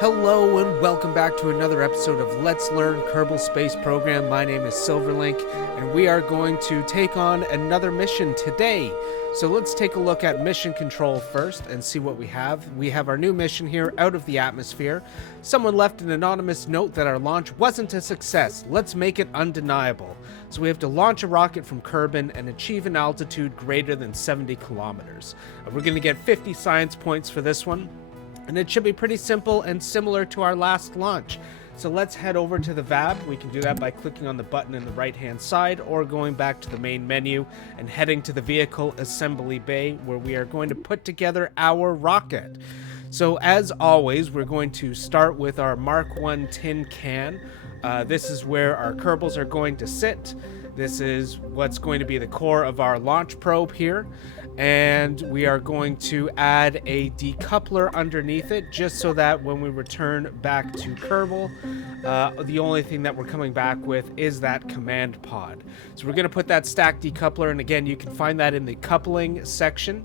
Hello and welcome back to another episode of Let's Learn Kerbal Space Program. My name is Silverlink and we are going to take on another mission today. So let's take a look at mission control first and see what we have. We have our new mission here, Out of the Atmosphere. Someone left an anonymous note that our launch wasn't a success. Let's make it undeniable. So we have to launch a rocket from Kerbin and achieve an altitude greater than 70 kilometers. We're going to get 50 science points for this one. And it should be pretty simple and similar to our last launch. So let's head over to the VAB. We can do that by clicking on the button in the right-hand side or going back to the main menu and heading to the Vehicle Assembly Bay where we are going to put together our rocket. So as always, we're going to start with our Mark 1 tin can. This is where our Kerbals are going to sit. This is what's going to be the core of our launch probe here. And we are going to add a decoupler underneath it just so that when we return back to Kerbal, the only thing that we're coming back with is that command pod. So we're going to put that stack decoupler, and again, you can find that in the coupling section.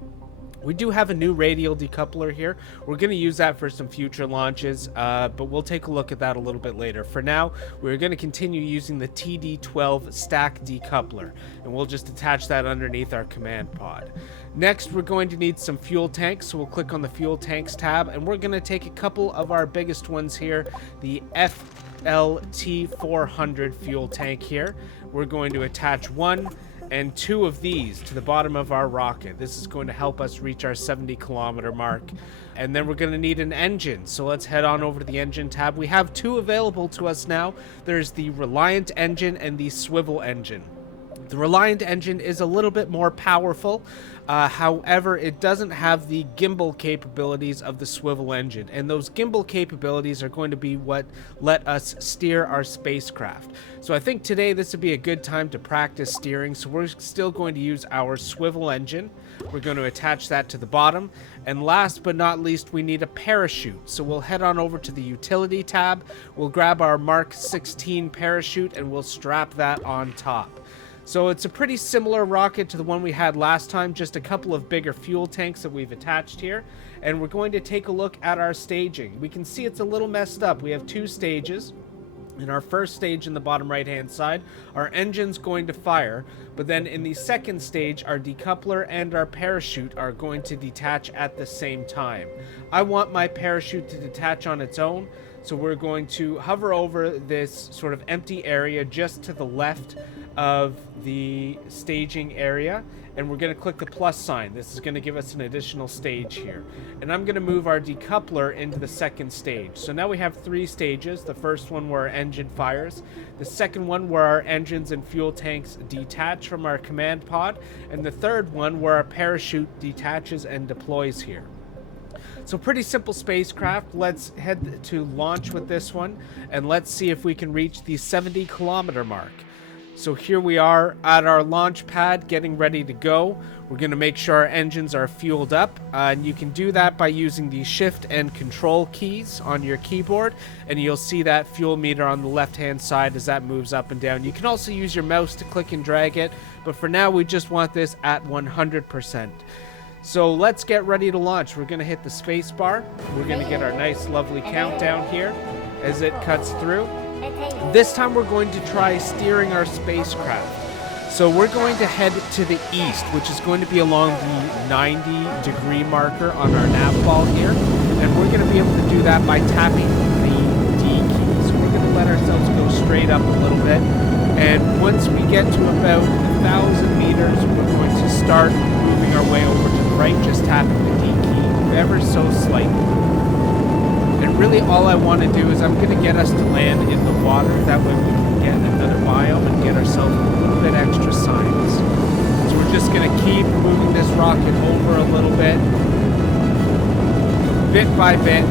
We do have a new radial decoupler here. We're going to use that for some future launches, but we'll take a look at that a little bit later. For now, we're going to continue using the TD12 stack decoupler, and we'll just attach that underneath our command pod. Next, we're going to need some fuel tanks, so we'll click on the fuel tanks tab, and we're going to take a couple of our biggest ones here, the FLT400 fuel tank here. We're going to attach one and two of these to the bottom of our rocket. This is going to help us reach our 70-kilometer mark. And then we're going to need an engine. So let's head on over to the engine tab. We have two available to us now. There's the Reliant engine and the Swivel engine. The Reliant engine is a little bit more powerful. However, it doesn't have the gimbal capabilities of the Swivel engine, and those gimbal capabilities are going to be what let us steer our spacecraft. So I think today this would be a good time to practice steering, so we're still going to use our Swivel engine. We're going to attach that to the bottom, and last but not least, we need a parachute. So we'll head on over to the Utility tab, we'll grab our Mark 16 parachute, and we'll strap that on top. So it's a pretty similar rocket to the one we had last time, just a couple of bigger fuel tanks that we've attached here. And we're going to take a look at our staging. We can see it's a little messed up. We have two stages. In our first stage in the bottom right hand side, our engine's going to fire, but then in the second stage, our decoupler and our parachute are going to detach at the same time. I want my parachute to detach on its own, so we're going to hover over this sort of empty area just to the left of the staging area, and we're going to click the plus sign. This is going to give us an additional stage here, and I'm going to move our decoupler into the second stage. So now we have three stages. The first one where our engine fires, the second one where our engines and fuel tanks detach from our command pod, and the third one where our parachute detaches and deploys here. So pretty simple spacecraft. Let's head to launch with this one, and let's see if we can reach the 70-kilometer mark. So here we are at our launch pad getting ready to go. We're going to make sure our engines are fueled up, and you can do that by using the shift and control keys on your keyboard, and you'll see that fuel meter on the left hand side as that moves up and down. You can also use your mouse to click and drag it, but for now we just want this at 100%. So let's get ready to launch. We're going to hit the space bar. We're going to get our nice lovely countdown here as it cuts through. This time we're going to try steering our spacecraft. So we're going to head to the east, which is going to be along the 90-degree marker on our nav ball here. And we're going to be able to do that by tapping the D key. So we're going to let ourselves go straight up a little bit. And once we get to about 1,000 meters, we're going to start moving our way over to the right, just tapping the D key ever so slightly. And really all I want to do is I'm going to get us to land in the water. That way we can get another biome and get ourselves a little bit extra science. So we're just going to keep moving this rocket over a little bit by bit.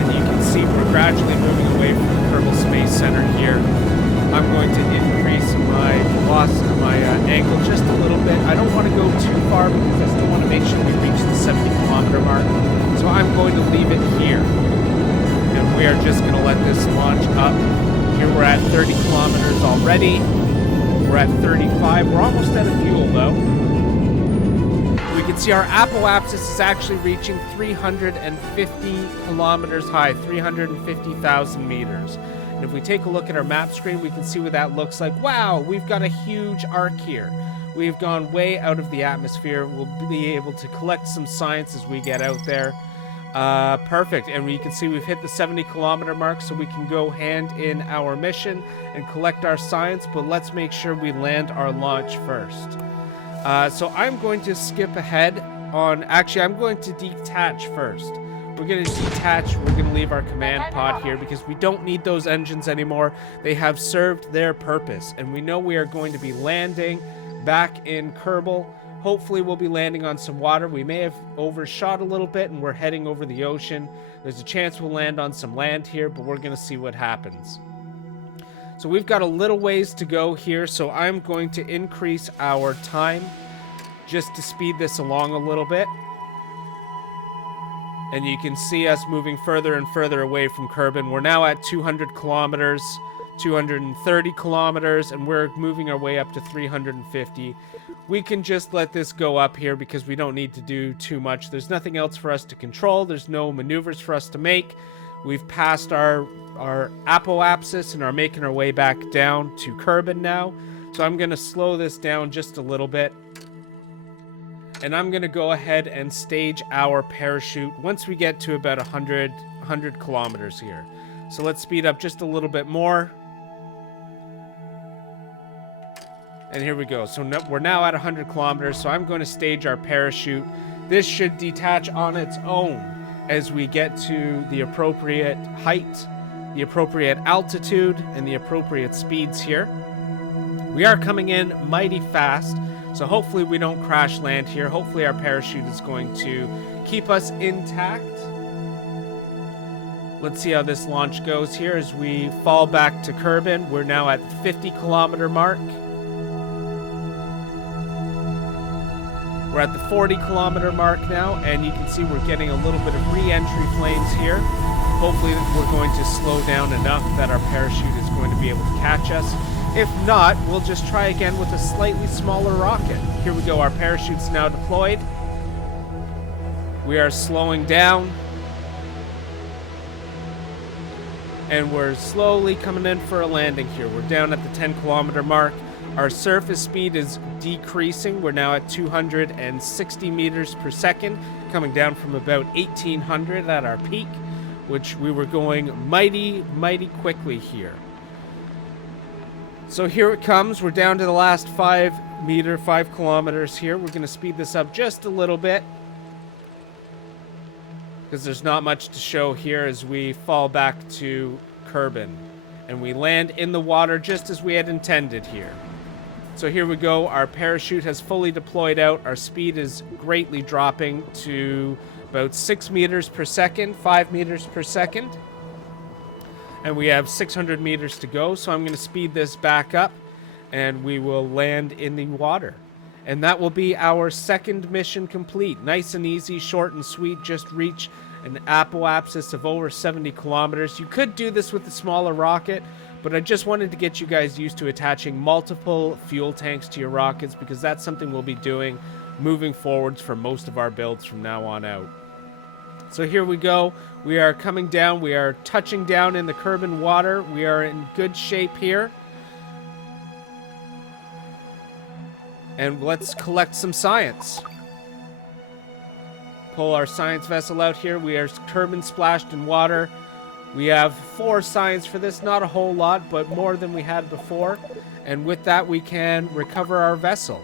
And you can see we're gradually moving away from the Kerbal Space Center here. I'm going to increase my velocity, my angle just a little bit. I don't want to go too far because I still want to make sure we reach the 70-kilometer mark. So I'm going to leave it here. And we are just going to let this launch up. Here we're at 30 kilometers already. We're at 35. We're almost out of fuel though. We we can see our apoapsis is actually reaching 350 kilometers high, 350,000 meters. And if we take a look at our map screen, we can see what that looks like. Wow, we've got a huge arc here. We've gone way out of the atmosphere. We'll be able to collect some science as we get out there. Perfect. And we can see we've hit the 70-kilometer mark, so we can go hand in our mission and collect our science, but let's make sure we land our launch first. So I'm going to skip ahead on... Actually, I'm going to detach first. We're going to detach. We're going to leave our command pod here because we don't need those engines anymore. They have served their purpose, and we know we are going to be landing back in Kerbal. Hopefully we'll be landing on some water. We may have overshot a little bit and we're heading over the ocean. There's a chance we'll land on some land here, but we're going to see what happens. So we've got a little ways to go here, so I'm going to increase our time just to speed this along a little bit. And you can see us moving further and further away from Kerbin. We're now at 200 kilometers, 230 kilometers, and we're moving our way up to 350. We can just let this go up here because we don't need to do too much. There's nothing else for us to control. There's no maneuvers for us to make. We've passed our apoapsis and are making our way back down to Kerbin now. So I'm going to slow this down just a little bit. And I'm going to go ahead and stage our parachute once we get to about 100 kilometers here. So let's speed up just a little bit more. And here we go. So we're now at 100 kilometers, so I'm going to stage our parachute. This should detach on its own as we get to the appropriate height, the appropriate altitude, and the appropriate speeds here. We are coming in mighty fast, so hopefully we don't crash land here. Hopefully our parachute is going to keep us intact. Let's see how this launch goes here as we fall back to Kerbin. We're now at the 50-kilometer mark. We're at the 40-kilometer mark now, and you can see we're getting a little bit of re-entry flames here. Hopefully we're going to slow down enough that our parachute is going to be able to catch us. If not, we'll just try again with a slightly smaller rocket. Here we go, our parachute's now deployed. We are slowing down. And we're slowly coming in for a landing here. We're down at the 10-kilometer mark. Our surface speed is decreasing. We're now at 260 meters per second, coming down from about 1,800 at our peak, which we were going mighty quickly here. So here it comes. We're down to the last 5 kilometers here. We're going to speed this up just a little bit because there's not much to show here as we fall back to Kerbin. And we land in the water just as we had intended here. So here we go. Our parachute has fully deployed out. Our speed is greatly dropping to about 6 meters per second, 5 meters per second. And we have 600 meters to go. So I'm going to speed this back up and we will land in the water. And that will be our second mission complete. Nice and easy, short and sweet. Just reach an apoapsis of over 70 kilometers. You could do this with a smaller rocket, but I just wanted to get you guys used to attaching multiple fuel tanks to your rockets because that's something we'll be doing moving forwards for most of our builds from now on out. So here we go. We are coming down. We are touching down in the Kerbin water. We are in good shape here. And let's collect some science. Pull our science vessel out here. We are Kerbin splashed in water. We have 4 science for this. Not a whole lot, but more than we had before. And with that, we can recover our vessel.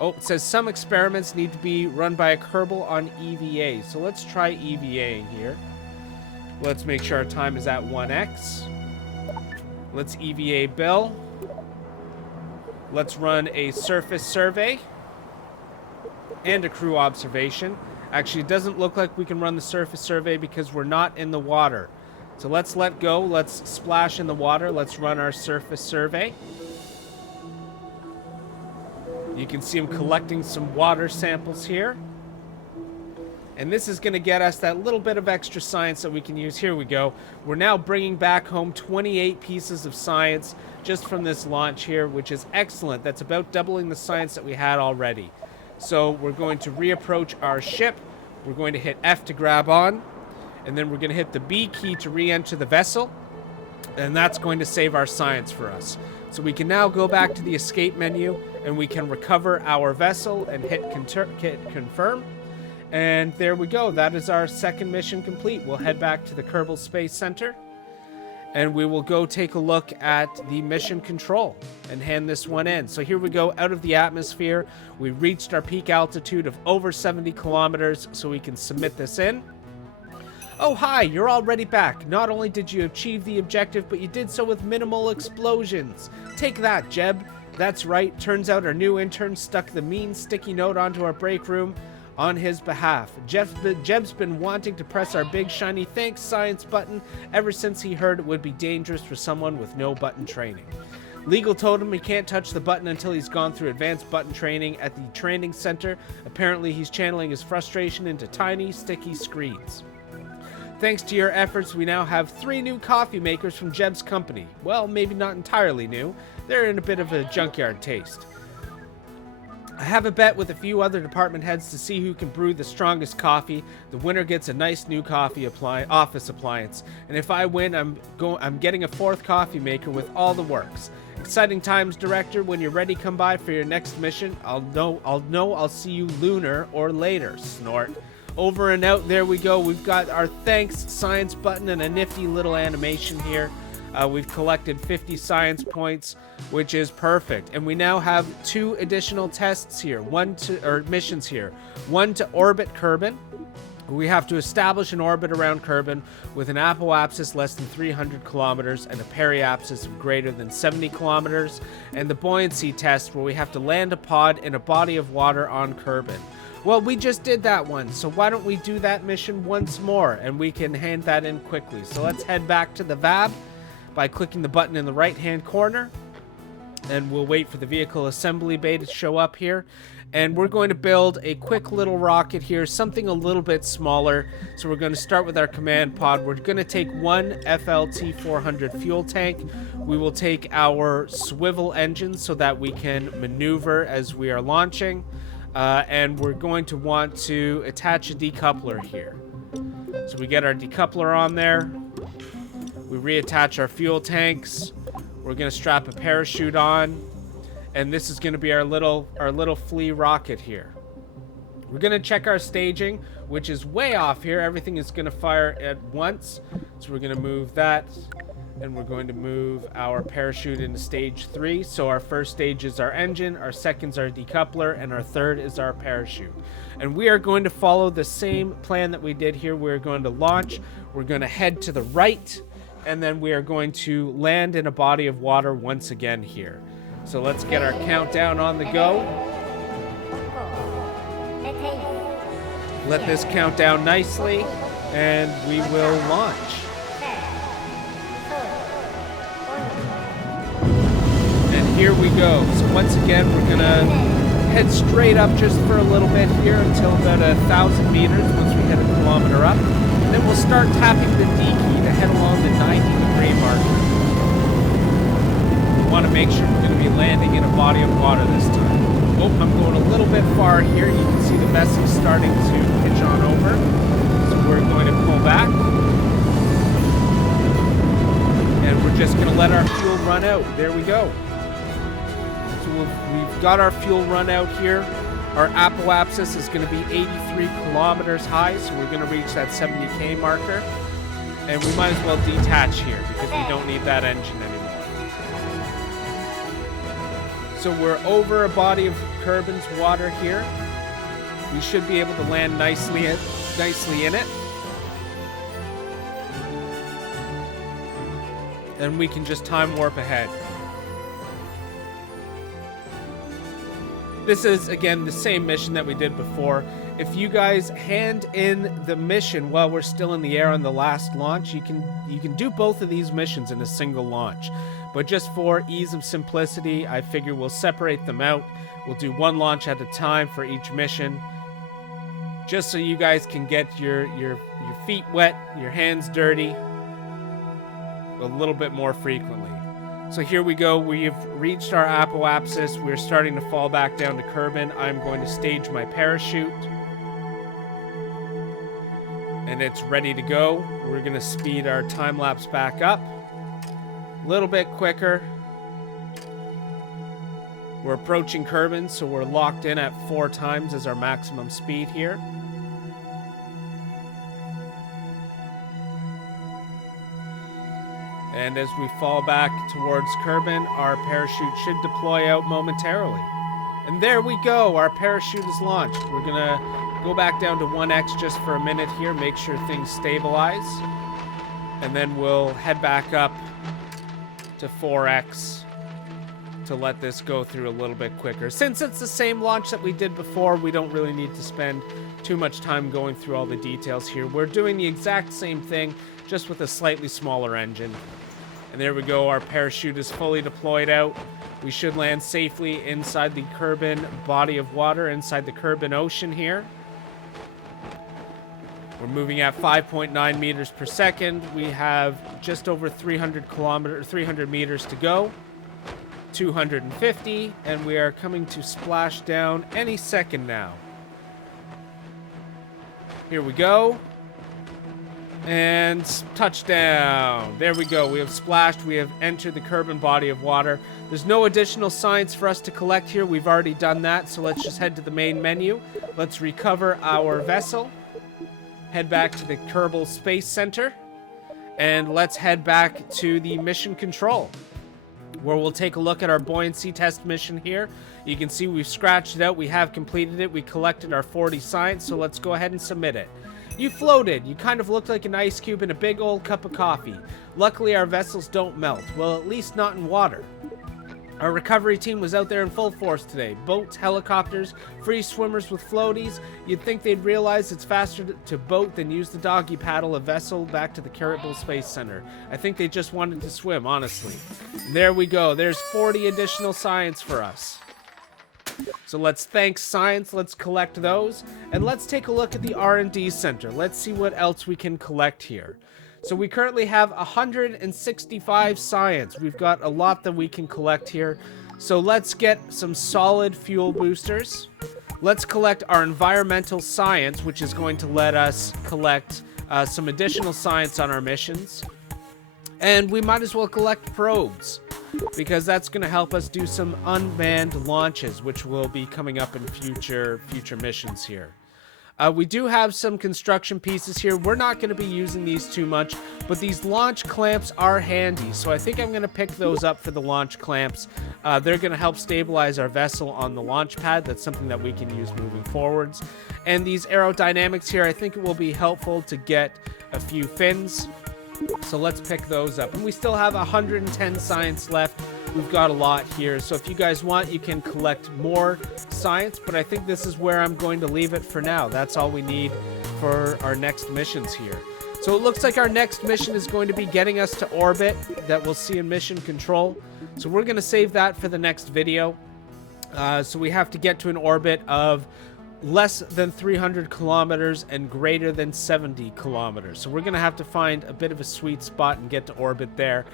Oh, it says some experiments need to be run by a Kerbal on EVA. So let's try EVA here. Let's make sure our time is at 1x. Let's EVA Bill. Let's run a surface survey and a crew observation. Actually, it doesn't look like we can run the surface survey because we're not in the water. So let's let go. Let's splash in the water. Let's run our surface survey. You can see I'm collecting some water samples here. And this is going to get us that little bit of extra science that we can use. Here we go. We're now bringing back home 28 pieces of science just from this launch here, which is excellent. That's about doubling the science that we had already. So we're going to reapproach our ship. We're going to hit F to grab on, and then we're going to hit the B key to re-enter the vessel, and that's going to save our science for us. So we can now go back to the escape menu, and we can recover our vessel and hit confirm. And there we go. That is our second mission complete. We'll head back to the Kerbal Space Center, and we will go take a look at the mission control and hand this one in. So here we go, out of the atmosphere. We reached our peak altitude of over 70 kilometers, so we can submit this in. Oh, hi, you're already back. Not only did you achieve the objective, but you did so with minimal explosions. Take that, Jeb. That's right. Turns out our new intern stuck the mean sticky note onto our break room on his behalf. Jeb's been wanting to press our big shiny thanks science button ever since he heard it would be dangerous for someone with no button training. Legal told him he can't touch the button until he's gone through advanced button training at the training center. Apparently he's channeling his frustration into tiny, sticky screens. Thanks to your efforts, we now have 3 new coffee makers from Jeb's company. Well, maybe not entirely new. They're in a bit of a junkyard taste. I have a bet with a few other department heads to see who can brew the strongest coffee. The winner gets a nice new coffee office appliance. And if I win, I'm getting a 4th coffee maker with all the works. Exciting times, Director. When you're ready, come by for your next mission. I'll see you lunar or later, Snort. Over and out. There we go. We've got our thanks science button and a nifty little animation here. We've collected 50 science points, which is perfect. And we now have 2 additional tests here, missions here. One to orbit Kerbin. We have to establish an orbit around Kerbin with an apoapsis less than 300 kilometers and a periapsis of greater than 70 kilometers. And the buoyancy test, where we have to land a pod in a body of water on Kerbin. Well, we just did that one, so why don't we do that mission once more, and we can hand that in quickly. So let's head back to the VAB by clicking the button in the right-hand corner, and we'll wait for the vehicle assembly bay to show up here. And we're going to build a quick little rocket here, something a little bit smaller. So we're going to start with our command pod. We're going to take 1 FLT-400 fuel tank. We will take our swivel engine so that we can maneuver as we are launching. And we're going to want to attach a decoupler here. So we get our decoupler on there. We reattach our fuel tanks. We're going to strap a parachute on. And this is going to be our little flea rocket here. We're going to check our staging, which is way off here. Everything is going to fire at once. So we're going to move that. And we're going to move our parachute into stage 3. So our first stage is our engine, our second is our decoupler, and our third is our parachute. And we are going to follow the same plan that we did here. We're going to launch, we're going to head to the right, and then we are going to land in a body of water once again here. So let's get our countdown on the go. Let this count down nicely, and we will launch. Here we go. So once again, we're gonna head straight up just for a little bit here until about 1,000 meters once we hit a kilometer up. And then we'll start tapping the D key to head along the 90-degree marker. We want to make sure we're going to be landing in a body of water this time. Oh, I'm going a little bit far here. You can see the vessel starting to pitch on over. So we're going to pull back. And we're just going to let our fuel run out. There we go. We've got our fuel run out here. Our apoapsis is going to be 83 kilometers high, so we're going to reach that 70K marker. And we might as well detach here because we don't need that engine anymore. So we're over a body of Kerbin's water here. We should be able to land nicely in it. And we can just time warp ahead. This is, again, the same mission that we did before. If you guys hand in the mission while we're still in the air on the last launch, you can do both of these missions in a single launch. But just for ease of simplicity, I figure we'll separate them out. We'll do one launch at a time for each mission, just so you guys can get your feet wet, your hands dirty a little bit more frequently. So here we go. We've reached our apoapsis. We're starting to fall back down to Kerbin. I'm going to stage my parachute. And it's ready to go. We're going to speed our time lapse back up. A little bit quicker. We're approaching Kerbin, so we're locked in at 4 times as our maximum speed here. And as we fall back towards Kerbin, our parachute should deploy out momentarily. And there we go, our parachute is launched. We're gonna go back down to 1x just for a minute here, make sure things stabilize. And then we'll head back up to 4x to let this go through a little bit quicker. Since it's the same launch that we did before, we don't really need to spend too much time going through all the details here. We're doing the exact same thing, just with a slightly smaller engine. And there we go, our parachute is fully deployed out. We should land safely inside the Kerbin body of water, inside the Kerbin Ocean here. We're moving at 5.9 meters per second. We have just over 300 meters to go. 250, and we are coming to splash down any second now. Here we go. And touchdown. There we go. We have splashed. We have entered the Kerbin body of water. There's no additional science for us to collect here. We've already done that, so let's just head to the main menu. Let's recover our vessel. Head back to the Kerbal Space Center. And let's head back to the mission control, where we'll take a look at our buoyancy test mission here. You can see we've scratched it out. We have completed it. We collected our 40 science, so let's go ahead and submit it. You floated. You kind of looked like an ice cube in a big old cup of coffee. Luckily, our vessels don't melt. Well, at least not in water. Our recovery team was out there in full force today. Boats, helicopters, free swimmers with floaties. You'd think they'd realize it's faster to boat than use the doggy paddle a vessel back to the Kerbal Space Center. I think they just wanted to swim, honestly. There we go. There's 40 additional science for us. So let's thank science, let's collect those, and let's take a look at the R&D center. Let's see what else we can collect here. So we currently have 165 science. We've got a lot that we can collect here. So let's get some solid fuel boosters. Let's collect our environmental science, which is going to let us collect some additional science on our missions. And we might as well collect probes, because that's going to help us do some unmanned launches, which will be coming up in future missions here. We do have some construction pieces here. We're not going to be using these too much, but these launch clamps are handy, so I think I'm going to pick those up for the launch clamps. They're going to help stabilize our vessel on the launch pad. That's something that we can use moving forwards. And these aerodynamics here, I think it will be helpful to get a few fins. So let's pick those up. And we still have 110 science left. We've got a lot here. So if you guys want, you can collect more science. But I think this is where I'm going to leave it for now. That's all we need for our next missions here. So it looks like our next mission is going to be getting us to orbit, that we'll see in mission control. So we're going to save that for the next video. So we have to get to an orbit of less than 300 kilometers and greater than 70 kilometers. So we're going to have to find a bit of a sweet spot and get to orbit there.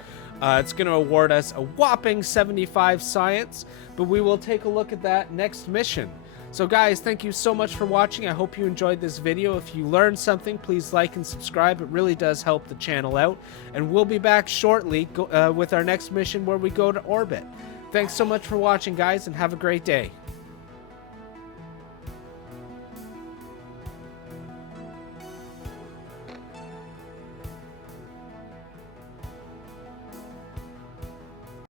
It's going to award us a whopping 75 science, but we will take a look at that next mission. So guys, thank you so much for watching. I hope you enjoyed this video. If you learned something, please like and subscribe. It really does help the channel out. And we'll be back shortly with our next mission where we go to orbit. Thanks so much for watching, guys, and have a great day.